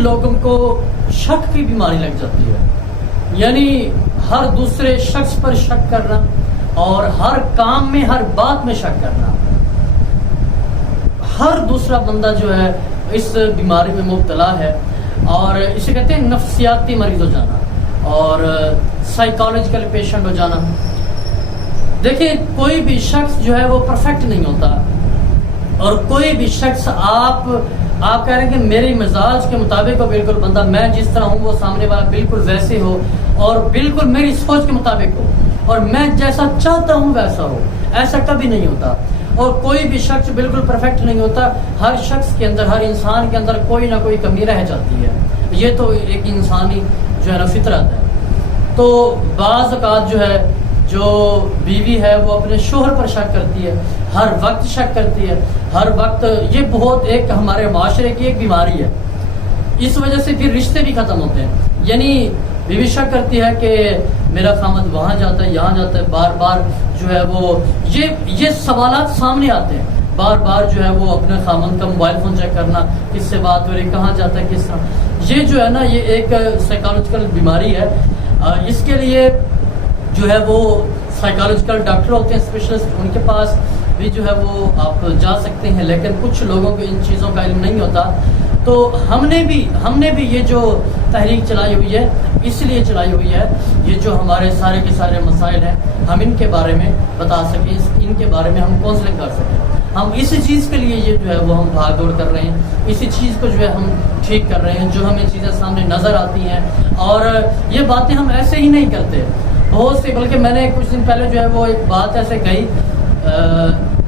لوگوں کو شک کی بیماری لگ جاتی ہے، یعنی ہر دوسرے شخص پر شک کرنا اور ہر کام میں ہر بات میں شک کرنا. ہر دوسرا بندہ جو ہے اس بیماری میں مبتلا ہے، اور اسے کہتے ہیں نفسیاتی مریض ہو جانا اور سائیکالوجیکل پیشنٹ ہو جانا. دیکھیں کوئی بھی شخص جو ہے وہ پرفیکٹ نہیں ہوتا، اور کوئی بھی شخص آپ کہہ رہے ہیں کہ میری مزاج کے مطابق ہو بالکل بندہ، میں جس طرح ہوں وہ سامنے والا بالکل ویسے ہو اور بالکل میری سوچ کے مطابق ہو اور میں جیسا چاہتا ہوں ویسا ہو، ایسا کبھی نہیں ہوتا. اور کوئی بھی شخص بالکل پرفیکٹ نہیں ہوتا، ہر شخص کے اندر، ہر انسان کے اندر کوئی نہ کوئی کمی رہ جاتی ہے. یہ تو ایک انسانی جو ہے نا فطرت ہے. تو بعض اوقات جو ہے جو بیوی ہے وہ اپنے شوہر پر شک کرتی ہے، ہر وقت شک کرتی ہے، ہر وقت. یہ بہت ایک ہمارے معاشرے کی ایک بیماری ہے. اس وجہ سے پھر رشتے بھی ختم ہوتے ہیں. یعنی بیوی شک کرتی ہے کہ میرا خامد وہاں جاتا ہے، یہاں جاتا ہے، بار بار جو ہے وہ یہ سوالات سامنے آتے ہیں. بار بار جو ہے وہ اپنے خامد کا موبائل فون چیک کرنا، کس سے بات ہو رہی، کہاں جاتا ہے، کس طرح. یہ جو ہے نا یہ ایک سائیکالوجیکل بیماری ہے. اس کے لیے جو ہے وہ سائیکالوجیکل ڈاکٹر ہوتے ہیں اسپیشلسٹ، ان کے پاس بھی جو ہے وہ آپ جا سکتے ہیں. لیکن کچھ لوگوں کو ان چیزوں کا علم نہیں ہوتا. تو ہم نے بھی یہ جو تحریک چلائی ہوئی ہے اس لیے چلائی ہوئی ہے، یہ جو ہمارے سارے کے سارے مسائل ہیں ہم ان کے بارے میں بتا سکیں، ان کے بارے میں ہم کونسلنگ کر سکیں. ہم اسی چیز کے لیے یہ جو ہے وہ ہم بھاگ دوڑ کر رہے ہیں، اسی چیز کو جو ہے ہم ٹھیک کر رہے ہیں. جو ہمیں چیزیں سامنے نظر آتی ہیں، اور یہ باتیں ہم ایسے ہی نہیں کرتے بہت سی، بلکہ میں نے کچھ دن پہلے جو ہے وہ ایک بات ایسے کہی،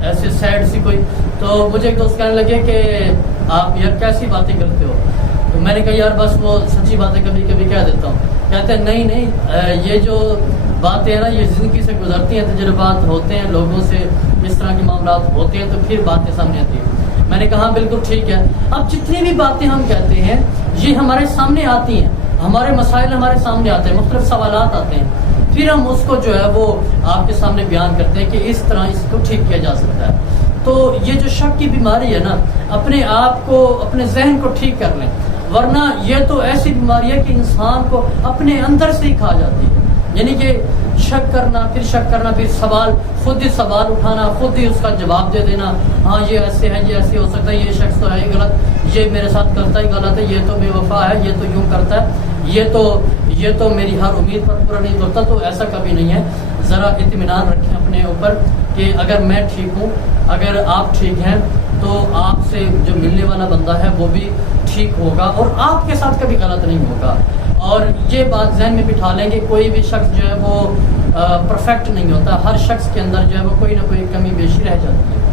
ایسے سیڈ سی کوئی، تو مجھے ایک دوست کہنے لگے کہ آپ یار کیسی باتیں کرتے ہو. تو میں نے کہا یار بس وہ سچی باتیں کبھی کبھی کہہ دیتا ہوں. کہتے ہیں نہیں یہ جو باتیں ہیں نا یہ زندگی سے گزرتی ہیں، تجربات ہوتے ہیں، لوگوں سے اس طرح کے معاملات ہوتے ہیں تو پھر باتیں سامنے آتی ہیں. میں نے کہا بالکل ٹھیک ہے. اب جتنی بھی باتیں ہم کہتے ہیں یہ ہمارے سامنے آتی ہیں، ہمارے مسائل ہمارے سامنے آتے ہیں، مختلف سوالات آتے ہیں، پھر ہم اس کو جو ہے وہ آپ کے سامنے بیان کرتے ہیں کہ اس طرح اس کو ٹھیک کیا جا سکتا ہے. تو یہ جو شک کی بیماری ہے نا، اپنے آپ کو، اپنے ذہن کو ٹھیک کر لیں، ورنہ یہ تو ایسی بیماری ہے کہ انسان کو اپنے اندر سے ہی کھا جاتی ہے. یعنی کہ شک کرنا، پھر شک کرنا، پھر سوال، خود ہی سوال اٹھانا، خود ہی اس کا جواب دے دینا، ہاں یہ ایسے ہے، یہ ایسے ہو سکتا ہے، یہ شخص تو ہے ہی غلط، یہ میرے ساتھ کرتا ہی غلط ہے، یہ تو بے وفا ہے، یہ تو یوں کرتا ہے، یہ تو میری ہر امید پر پورا نہیں ہوتا. تو ایسا کبھی نہیں ہے. ذرا اطمینان رکھیں اپنے اوپر کہ اگر میں ٹھیک ہوں، اگر آپ ٹھیک ہیں تو آپ سے جو ملنے والا بندہ ہے وہ بھی ٹھیک ہوگا اور آپ کے ساتھ کبھی غلط نہیں ہوگا. اور یہ بات ذہن میں بٹھا لیں کہ کوئی بھی شخص جو ہے وہ پرفیکٹ نہیں ہوتا. ہر شخص کے اندر جو ہے وہ کوئی نہ کوئی کمی بیشی رہ جاتی ہے.